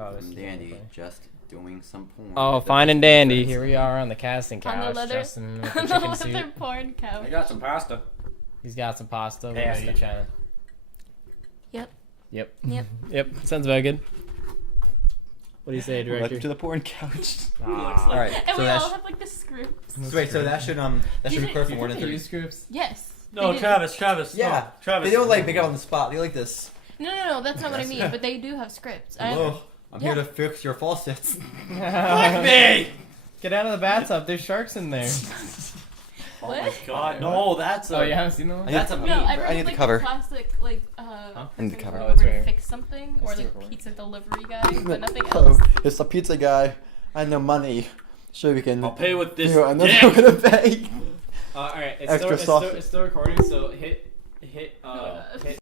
Dandy, just doing some porn. Oh, fine and dandy. Here we are on the casting couch. On the leather, Justin with on the the chicken leather suit. porn couch. I got some pasta. He's got some pasta. What are Pasta. you trying to? Yep. Yep. Yep. Yep. Sounds very good. What do you say, director? Welcome to the porn couch. Ah. All right. And So we that all have like the scripts. so wait. So that should record for more than 30. scripts. Yes. No, they do. Travis. Yeah. No, Travis. They don't like make it on the spot. They like this. No, that's not what I mean. But they do have scripts. Hello. I'm here Yeah. to fix your faucets. Fuck me! Get out of the bathtub. There's sharks in there. Oh my What? god, no, that's a. Oh, you haven't seen them? That's a No, meme. I I remember need the like cover. plastic like I need the person cover. going Oh, it's over right to here. fix something or It's like still recording. pizza delivery guy, but nothing Oh, else. it's a pizza guy. I have no money. So we can. I'll pay with this. I'm not dick. gonna pay. All right. Extra sauce. It's still recording. So hit. Uh, Hit.